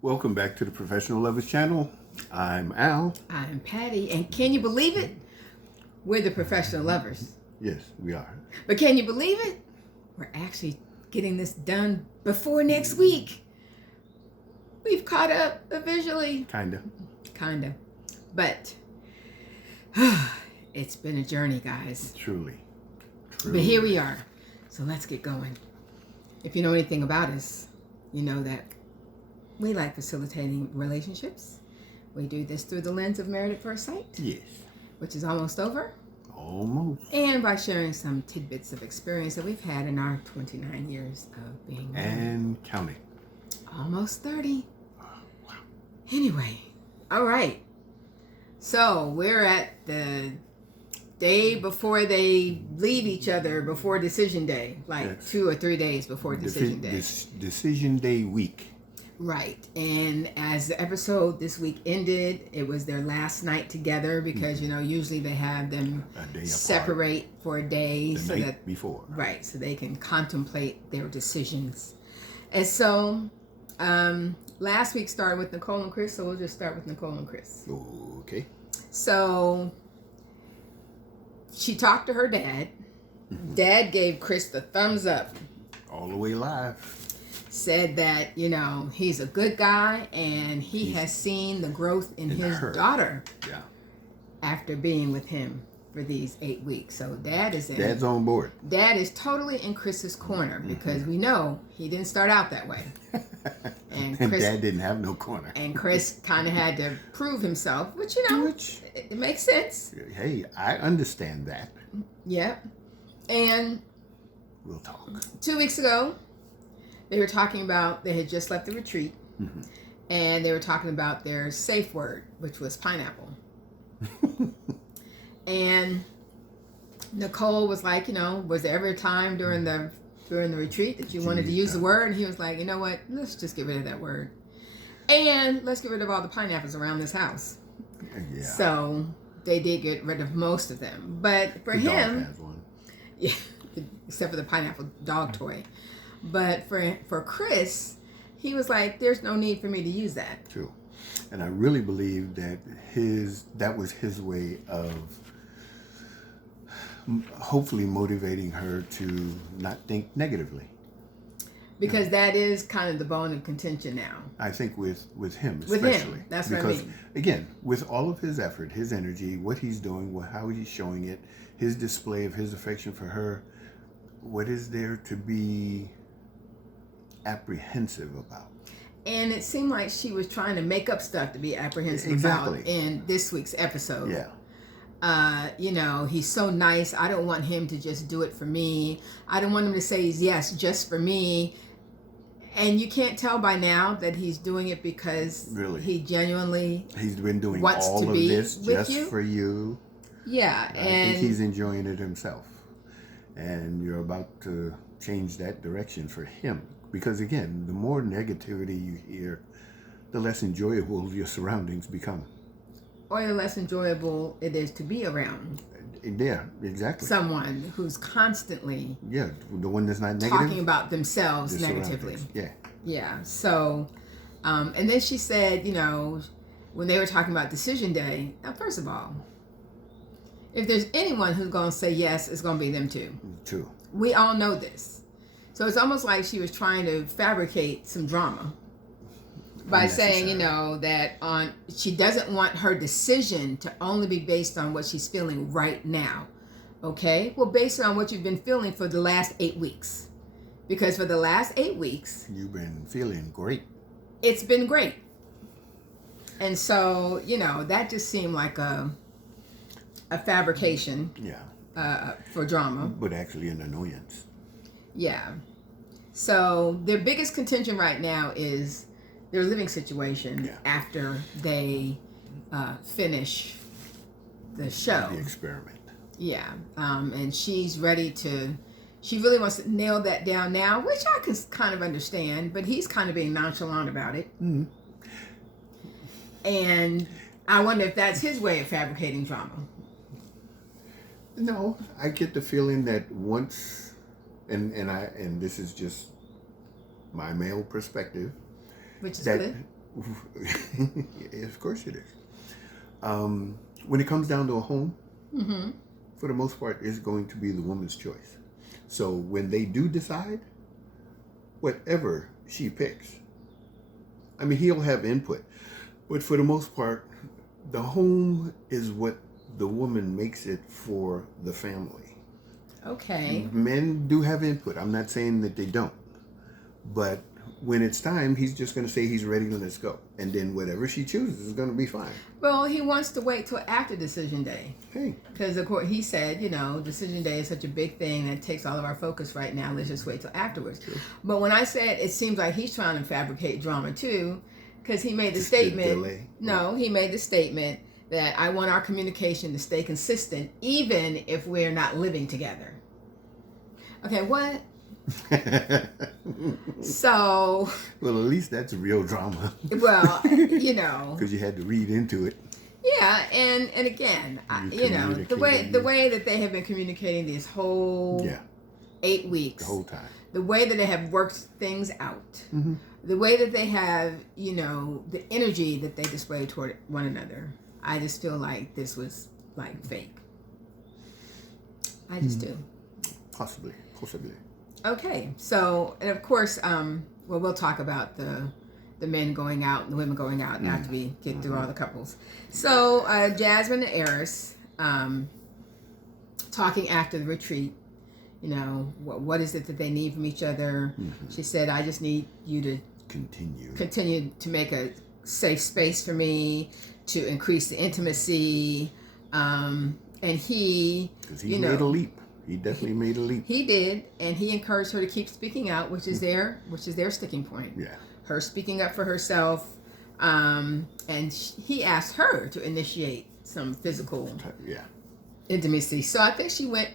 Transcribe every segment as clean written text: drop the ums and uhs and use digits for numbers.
Welcome back to the Professional Lovers channel. I'm Al. I'm Patty, and can you believe it? We're the professional lovers. Yes, we are. But can you believe it? We're actually getting this done before next week. We've caught up officially. Kinda. But it's been a journey, guys. Truly. But here we are. So let's get going. If you know anything about us, you know that we like facilitating relationships. We do this through the lens of Married at First Sight. Yes. Which is almost over. Almost. And by sharing some tidbits of experience that we've had in our 29 years of being married. And counting. Almost 30. Oh, wow. Anyway, all right. So we're at the day before they leave each other before decision day. Like Yes. 2 or 3 days before decision day. Decision day week. Right. And as the episode this week ended, it was their last night together because, you know, usually they have them separate for a day. The night before. Right. So they can contemplate their decisions. And so last week started with Nicole and Chris, so we'll just start with Nicole and Chris. Okay. So she talked to her dad. Dad gave Chris the thumbs up. All the way live. Said that, you know, he's a good guy and he has seen the growth in his daughter. Yeah. After being with him for these 8 weeks. So Dad's on board. Dad is totally in Chris's corner because we know he didn't start out that way. And Dad didn't have no corner. And Chris kind of had to prove himself, which, you know, it makes sense. Hey, I understand that. Yep. And we'll talk. 2 weeks ago, they were talking about, they had just left the retreat, and they were talking about their safe word, which was pineapple. And Nicole was like, you know, was there ever a time during the retreat that you wanted to use the word? And he was like, you know what, let's just get rid of that word. And let's get rid of all the pineapples around this house. Yeah. So they did get rid of most of them. But for him, dog has one. Yeah, except for the pineapple dog toy. But for Chris, he was like, there's no need for me to use that. True. And I really believe that that was his way of hopefully motivating her to not think negatively. Because that is kind of the bone of contention now. I think with him especially. With him, that's what I mean. Again, with all of his effort, his energy, what he's doing, how he's showing it, his display of his affection for her, what is there to be apprehensive about? And it seemed like she was trying to make up stuff to be apprehensive about in this week's episode. Yeah. You know, he's so nice. I don't want him to just do it for me. I don't want him to say yes just for me. And you can't tell by now that he's doing it because he genuinely he's been doing wants all to of be this with just you. For you. Yeah, I think he's enjoying it himself. And you're about to change that direction for him. Because again, the more negativity you hear, the less enjoyable your surroundings become. Or the less enjoyable it is to be around. Yeah, exactly. Someone who's constantly the one that's not negative, talking about themselves negatively. Yeah. So, and then she said, you know, when they were talking about decision day, now first of all, if there's anyone who's going to say yes, it's going to be them too. True. We all know this. So it's almost like she was trying to fabricate some drama by saying, you know, that she doesn't want her decision to only be based on what she's feeling right now. Okay? Well, based on what you've been feeling for the last 8 weeks. Because for the last 8 weeks, you've been feeling great. It's been great. And so, you know, that just seemed like a fabrication. Yeah. For drama. But actually an annoyance. Yeah. So their biggest contention right now is their living situation after they finish the show. The experiment. Yeah. And she's ready to, she really wants to nail that down now, which I can kind of understand, but he's kind of being nonchalant about it. Mm-hmm. And I wonder if that's his way of fabricating drama. No, I get the feeling that once, and this is just my male perspective, which is good. Of course it is. When it comes down to a home, for the most part, it's going to be the woman's choice. So when they do decide, whatever she picks, I mean, he'll have input. But for the most part, the home is what the woman makes it for the family. Okay. Men do have input. I'm not saying that they don't. But when it's time, he's just going to say he's ready to let's go. And then whatever she chooses is going to be fine. Well, he wants to wait till after decision day. Hey. Because, of course, he said, decision day is such a big thing that takes all of our focus right now. Let's just wait till afterwards. True. But when I said it seems like he's trying to fabricate drama, too, because he made the Just statement. the delay. No, he made the statement that I want our communication to stay consistent even if we're not living together. Okay, what? So. Well, at least that's real drama. Well, Because you had to read into it. Yeah, and again, the way that they have been communicating this whole 8 weeks, The whole time. the way that they have worked things out, the way that they have, the energy that they display toward one another, I just feel like this was like fake. I just do. Possibly. Okay, so, and of course, we'll talk about the men going out and the women going out after we get through all the couples. So, Jasmine and Eris, talking after the retreat, what is it that they need from each other? She said, I just need you to continue to make a safe space for me, to increase the intimacy, and because he made a leap. He definitely made a leap. He did, and he encouraged her to keep speaking out, which is their sticking point. Yeah. Her speaking up for herself, and he asked her to initiate some physical intimacy. So I think she went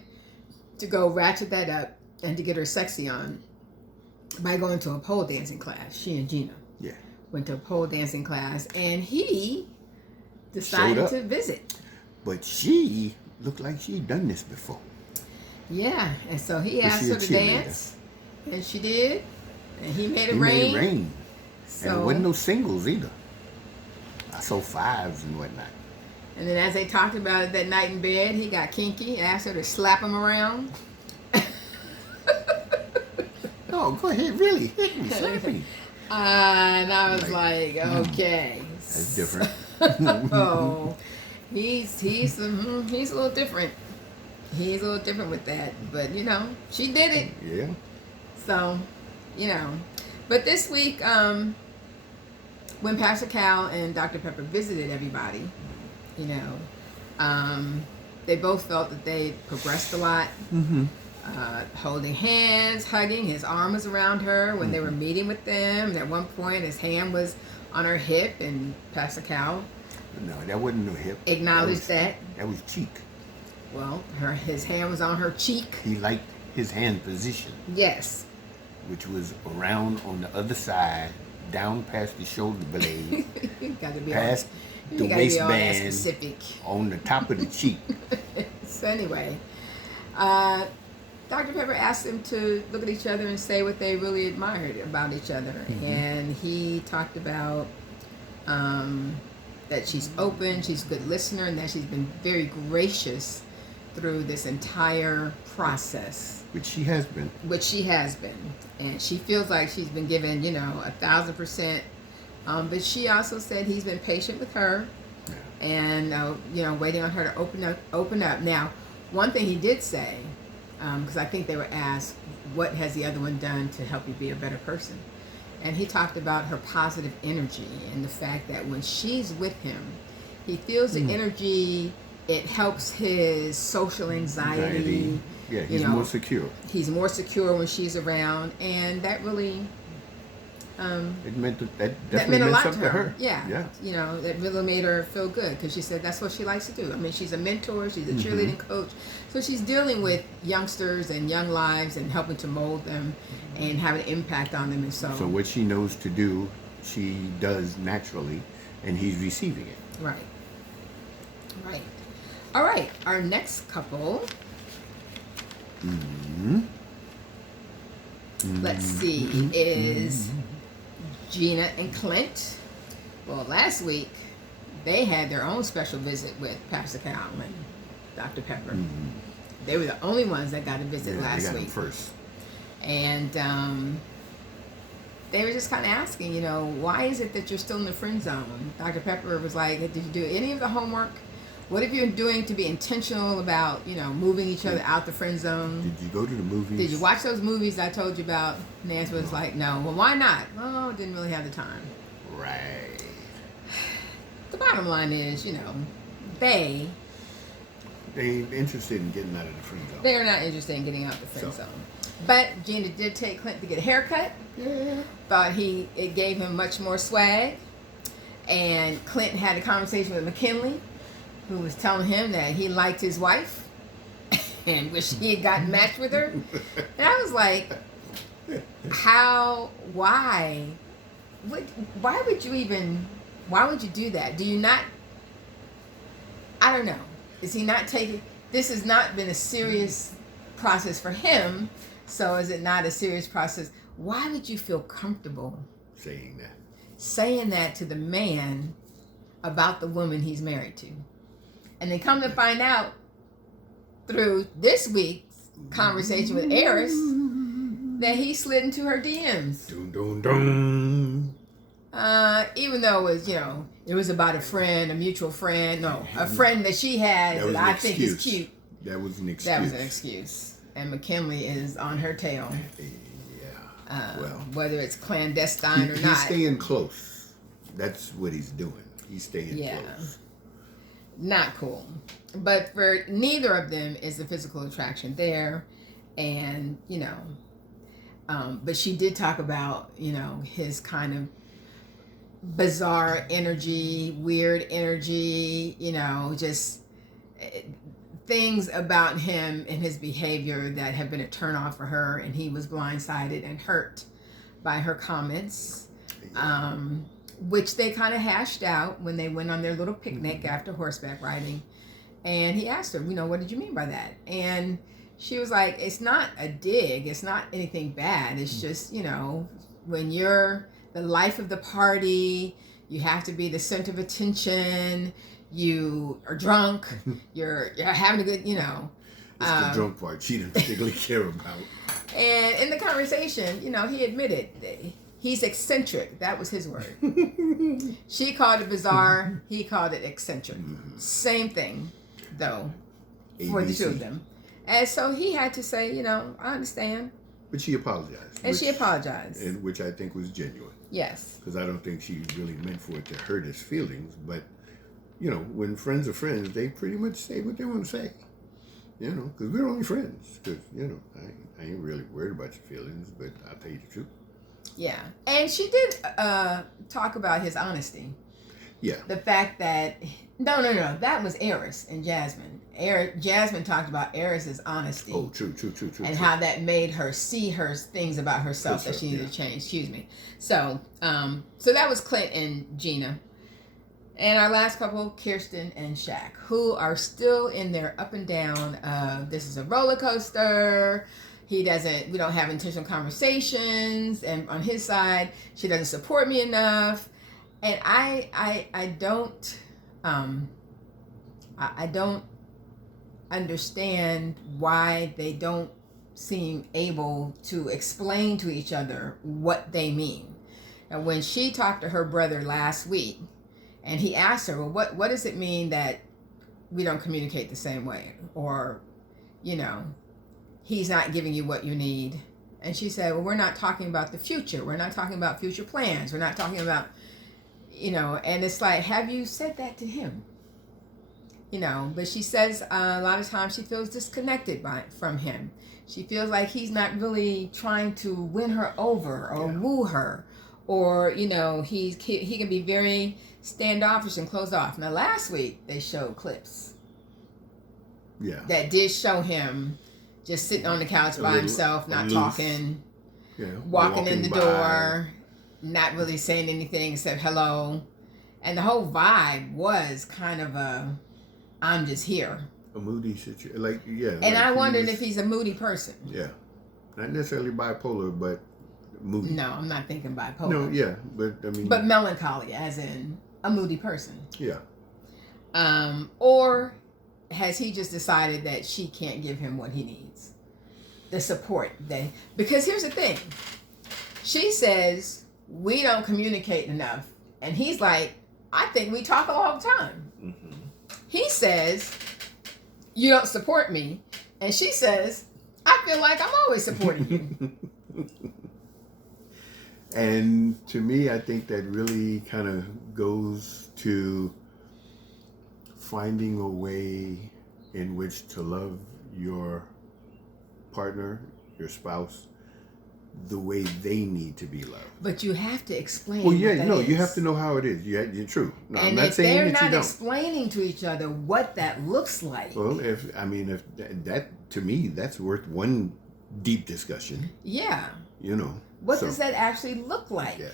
to go ratchet that up and to get her sexy on by going to a pole dancing class. She and Gina went to a pole dancing class, and he decided to visit. But she looked like she'd done this before. Yeah, and so he asked her to dance, and she did, and he made it rain. So, and it wasn't no singles either. I saw fives and whatnot. And then as they talked about it that night in bed, he got kinky, asked her to slap him around. No, go ahead, really, hit me, slap me. And I was like, okay. That's different. Oh, he's a little different. He's a little different with that, but she did it. Yeah. So, but this week, when Pastor Cal and Dr. Pepper visited everybody, they both felt that they progressed a lot. Holding hands, hugging. His arm was around her when they were meeting with them. And at one point, his hand was on her hip, and Pastor Cal. No, that wasn't no hip. Acknowledged that. That was cheek. Well, his hand was on her cheek. He liked his hand position. Yes. Which was around on the other side, down past the shoulder blade, past the waistband, on the top of the cheek. So anyway, Dr. Pepper asked them to look at each other and say what they really admired about each other. And he talked about that she's open, she's a good listener, and that she's been very gracious through this entire process. Which she has been. And she feels like she's been given, 1,000%. But she also said he's been patient with her and, waiting on her to open up. Now, one thing he did say, because I think they were asked, what has the other one done to help you be a better person? And he talked about her positive energy and the fact that when she's with him, he feels the energy. It helps his social anxiety. Yeah, he's more secure. He's more secure when she's around, and that really it meant that meant a lot to her. Yeah. That really made her feel good because she said that's what she likes to do. I mean, she's a mentor, she's a cheerleading coach, so she's dealing with youngsters and young lives and helping to mold them and have an impact on them. And so what she knows to do, she does naturally, and he's receiving it. Right. All right, our next couple. Let's see, is Gina and Clint. Well, last week they had their own special visit with Pastor Cal and Dr. Pepper. Mm-hmm. They were the only ones that got a visit last they got week. them first. And they were just kind of asking, why is it that you're still in the friend zone? Dr. Pepper was like, did you do any of the homework? What have you been doing to be intentional about, moving each other out the friend zone? Did you go to the movies? Did you watch those movies I told you about? Nancy was like, no. Well, why not? Oh, didn't really have the time. Right. The bottom line is, they ain't interested in getting out of the friend zone. They're not interested in getting out the friend zone. But Gina did take Clint to get a haircut. Yeah. Thought it gave him much more swag. And Clint had a conversation with McKinley, who was telling him that he liked his wife and wished he had gotten matched with her. And I was like, why would you do that? Do you not, I don't know. Is he not taking, this has not been a serious process for him, so is it not a serious process? Why would you feel comfortable saying that to the man about the woman he's married to? And then come to find out through this week's conversation with Eris that he slid into her DMs. Dun, dun, dun. Even though it was about a friend, a mutual friend, a friend that she has that I think is cute. That was an excuse. That was an excuse. And McKinley is on her tail. Yeah. Whether it's clandestine or not. He's staying close. That's what he's doing. He's staying close. Not cool. But for neither of them is the physical attraction there. And, but she did talk about, his kind of bizarre energy, weird energy, just things about him and his behavior that have been a turnoff for her, and he was blindsided and hurt by her comments, which they kind of hashed out when they went on their little picnic after horseback riding. And he asked her, what did you mean by that? And she was like, it's not a dig, it's not anything bad, it's just, when you're the life of the party, you have to be the center of attention, you are drunk, you're having a good, It's the drunk part she didn't particularly care about. And in the conversation, he admitted that he's eccentric. That was his word. She called it bizarre, he called it eccentric. Mm-hmm. Same thing, though, for the two of them. And so he had to say, I understand. But she apologized. She apologized. And which I think was genuine. Yes. Because I don't think she really meant for it to hurt his feelings. But, when friends are friends, they pretty much say what they want to say. Because we're only friends. Because, I ain't really worried about your feelings, but I'll tell you the truth. Yeah. And she did talk about his honesty. Yeah. The fact that, no, that was Eris and Jasmine. Jasmine talked about Eris's honesty. Oh, true. And how that made her see things about herself that she needed to change. Excuse me. So that was Clint and Gina. And our last couple, Kirsten and Shaq, who are still in their up and down. This is a roller coaster. We don't have intentional conversations. And on his side, she doesn't support me enough. And I don't understand why they don't seem able to explain to each other what they mean. And when she talked to her brother last week, and he asked her, well, what does it mean that we don't communicate the same way? Or, he's not giving you what you need. And she said, well, we're not talking about the future. We're not talking about future plans. We're not talking about, and it's like, have you said that to him? But she says a lot of times she feels disconnected from him. She feels like he's not really trying to win her over or woo her, or he can be very standoffish and closed off. Now last week they showed clips that did show him just sitting on the couch by himself, not talking, walking in the door, not really saying anything except hello. And the whole vibe was kind of a, I'm just here. A moody situation. And I wondered if he's a moody person. Yeah. Not necessarily bipolar, but moody. No, I'm not thinking bipolar. No, yeah, but I mean, But melancholy, as in a moody person. yeah. Or has he just decided that she can't give him what he needs? The support because here's the thing. She says we don't communicate enough, and he's like, I think we talk all the time. Mm-hmm. He says you don't support me, and she says I feel like I'm always supporting you. And to me, I think that really kind of goes to finding a way in which to love your partner, your spouse, the way they need to be loved. But you have to explain. Well, yeah, what that no, is. you have to know how it is. You're true. No, And I'm not if saying they're that you not don't. explaining to each other what that looks like, Well, if that to me, that's worth one deep discussion. yeah. You know. What does that actually look like? Yeah.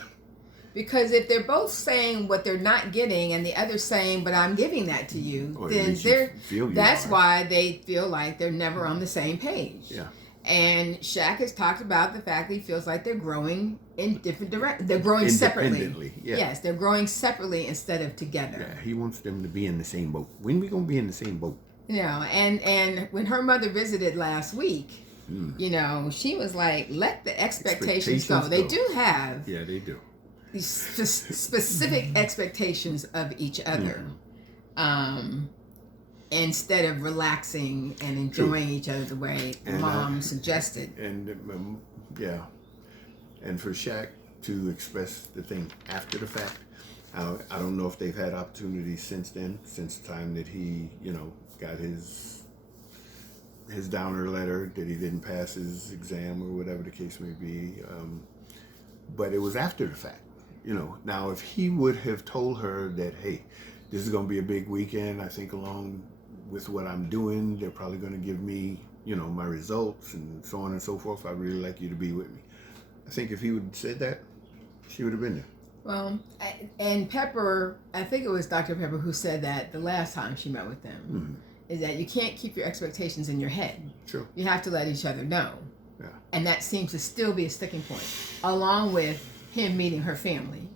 Because if they're both saying what they're not getting and the other's saying, but I'm giving that to you, Or at then least you feel you that's are. why they feel like they're never on the same page. Yeah. And Shaq has talked about the fact that he feels like they're growing in different directions. They're growing separately. Independently, yeah. Yes, they're growing separately instead of together. Yeah, he wants them to be in the same boat. When we gonna be in the same boat? You know, and when her mother visited last week, you know, she was like, let the expectations go. They do have Yeah, they do. these specific expectations of each other, instead of relaxing and enjoying each other the way Mom suggested. And yeah, and for Shaq to express the thing after the fact, I don't know if they've had opportunities since then, since the time that he, you know, got his downer letter that he didn't pass his exam or whatever the case may be. But it was after the fact, you know. Now, if he would have told her that, hey, this is going to be a big weekend, I think along with what I'm doing, they're probably going to give me, you know, my results and so on and so forth. I'd really like you to be with me. I think if he would have said that, she would have been there. Well, and Pepper, I think it was Dr. Pepper who said that the last time she met with them, is that you can't keep your expectations in your head. Sure. You have to let each other know. Yeah. And that seems to still be a sticking point, along with him meeting her family.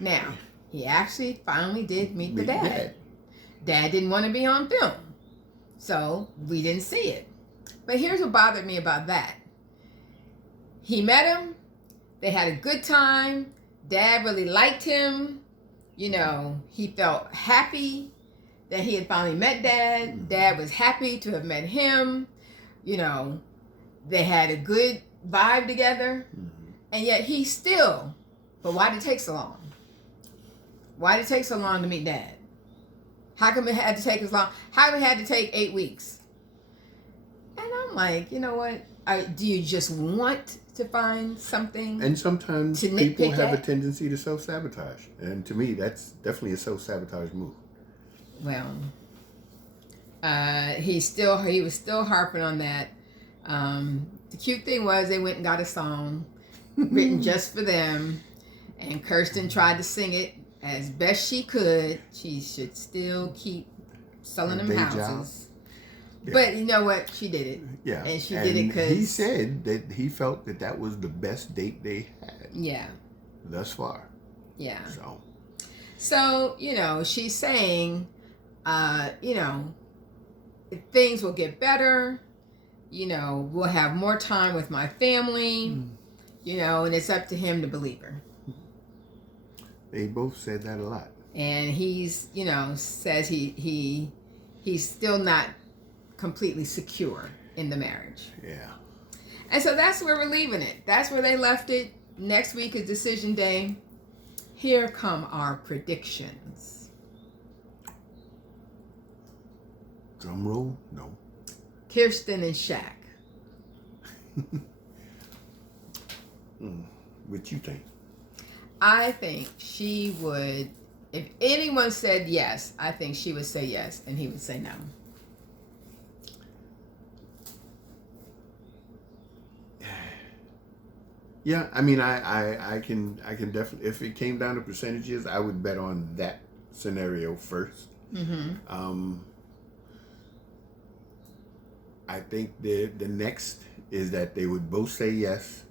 Now, he actually finally did meet the dad. Dad didn't want to be on film, so we didn't see it. But here's what bothered me about that. He met him. They had a good time. Dad really liked him. You know, he felt happy that he had finally met Dad. Dad was happy to have met him. You know, they had a good vibe together. And yet he still, but why did it take so long? Why did it take so long to meet Dad? How come it had to take as long? How come it had to take 8 weeks? And I'm like, you know what? Do you just want to find something? And sometimes to people have a at? tendency to self-sabotage. And to me, that's definitely a self-sabotage move. Well, he was still harping on that. The cute thing was they went and got a song written just for them, and Kirsten tried to sing it as best she could. She should still keep selling them houses. Yeah. But you know what? She did it. Yeah. And she did it because he said that he felt that was the best date they had. Yeah. Thus far. Yeah. So, you know, she's saying, you know, things will get better. You know, we'll have more time with my family. You know, and it's up to him to believe her. They both said that a lot. And he's, you know, says he's still not completely secure in the marriage. Yeah. And so that's where we're leaving it. That's where they left it. Next week is decision day. Here come our predictions. Drum roll? No. Kirsten and Shaq. What you think? I think she would, if anyone said yes, I think she would say yes and he would say no. Yeah, I mean, I can definitely, if it came down to percentages, I would bet on that scenario first. I think the next is that they would both say yes,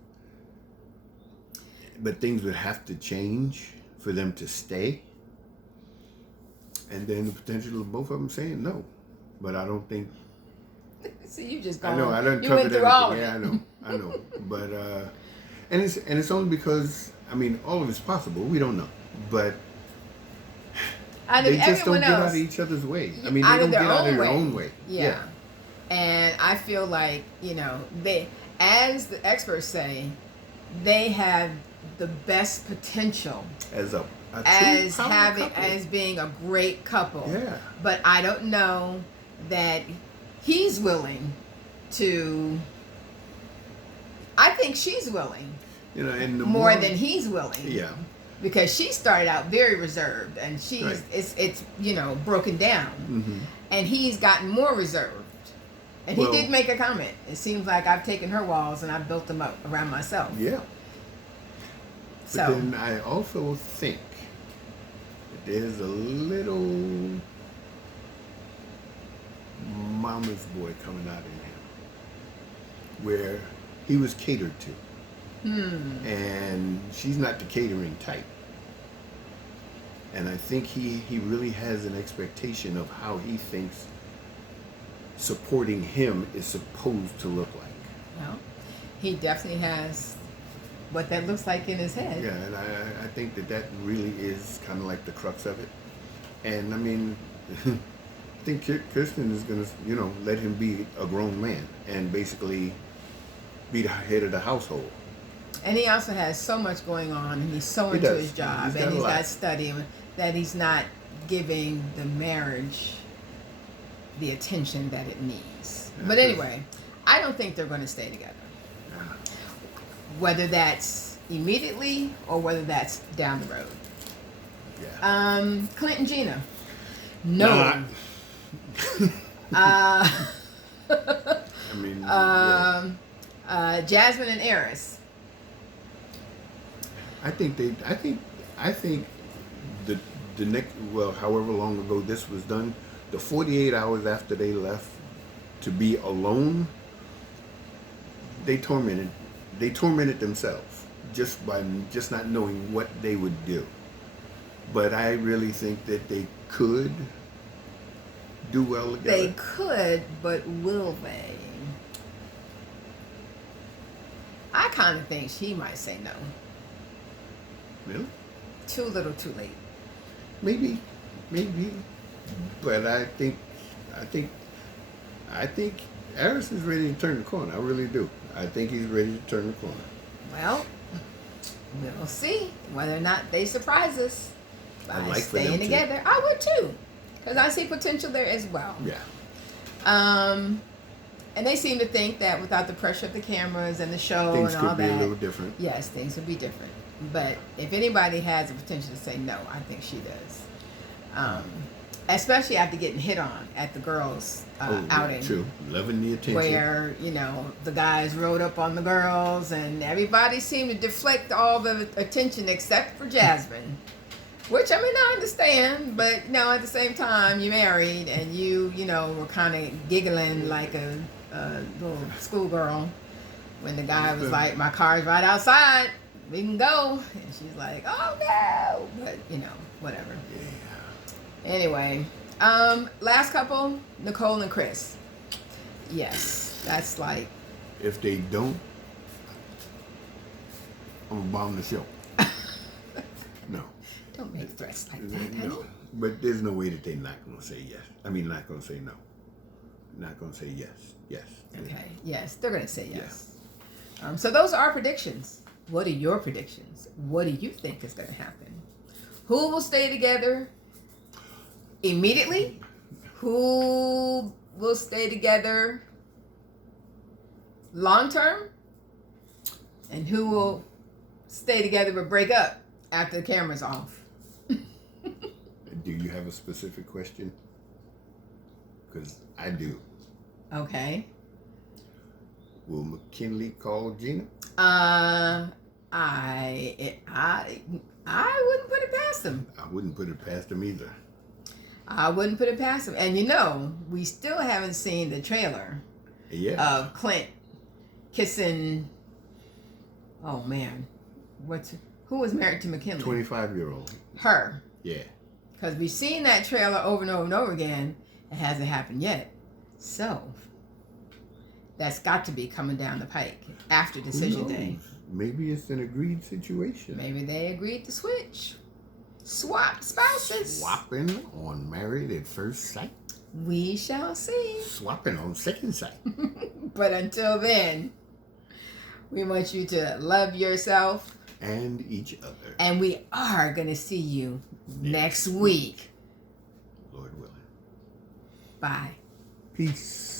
but things would have to change for them to stay. And then the potential of both of them saying no. But I don't think. See, you just I know I done you covered went through everything. all of Yeah, it. I know. But and it's only because all of it's possible. We don't know, but they just don't get out of each other's way. They don't get out of their own way. Yeah. And I feel like, they, as the experts say, they have the best potential as as being a great couple. Yeah. But I don't know that he's willing to. I think she's willing. And more than he's willing. Yeah. Because she started out very reserved, and she's right. it's broken down, mm-hmm. and he's gotten more reserved. And he did make a comment. It seems like I've taken her walls and I've built them up around myself. Yeah. So. But then I also think that there's a little mama's boy coming out in him, where he was catered to. And she's not the catering type. And I think he really has an expectation of how he thinks supporting him is supposed to look like. Well, he definitely has what that looks like in his head. Yeah, and I think that really is kind of like the crux of it. And I think Kirsten is going to, let him be a grown man and basically be the head of the household. And he also has so much going on, and he's so into his job, and he's got studying, that he's not giving the marriage the attention that it needs. But anyway, I don't think they're going to stay together. Whether that's immediately or whether that's down the road. Yeah. Clint and Gina. No. Jasmine and Eris. I think the next, however long ago this was done, the 48 hours after they left to be alone, they tormented themselves just by not knowing what they would do. But I really think that they could do well together. They could, but will they? I kind of think she might say no. Really? Too little, too late. Maybe, but I think Eris is ready to turn the corner. I really do. I think he's ready to turn the corner. Well, we'll see whether or not they surprise us by staying together. I would too, because I see potential there as well. Yeah. And they seem to think that without the pressure of the cameras and the show things and all could be that, a little different. Yes, things would be different. But if anybody has the potential to say no, I think she does. Especially after getting hit on at the girls' outing. True. Loving the attention. Where, the guys rode up on the girls and everybody seemed to deflect all the attention except for Jasmine. Which, I understand, but, at the same time, you're married and you were kind of giggling like a little schoolgirl when the guy was like, my car's right outside. We can go. And she's like, oh no. But, whatever. Yeah. Anyway, last couple, Nicole and Chris. Yes, that's like. If they don't, I'm going to bomb the show. No. Don't make threats like that, honey. No. But there's no way that they're not going to say yes. Not going to say no. Not going to say yes. Yes. Okay. Yes, they're going to say yes. Yeah. So those are our predictions. What are your predictions? What do you think is going to happen? Who will stay together immediately? Who will stay together long term? And who will stay together but break up after the camera's off? Do you have a specific question? Because I do. Okay. Will McKinley call Gina? I wouldn't put it past him. I wouldn't put it past him either. I wouldn't put it past him. And we still haven't seen the trailer of Clint kissing. Oh man, what's Who was married to McKinley? 25-year-old. Her. Yeah. Because we've seen that trailer over and over and over again. It hasn't happened yet. So, that's got to be coming down the pike after decision day. Maybe it's an agreed situation. Maybe they agreed to switch. Swap spouses. Swapping on Married at First Sight. We shall see. Swapping on Second Sight. But until then, we want you to love yourself. And each other. And we are going to see you next week. Lord willing. Bye. Peace.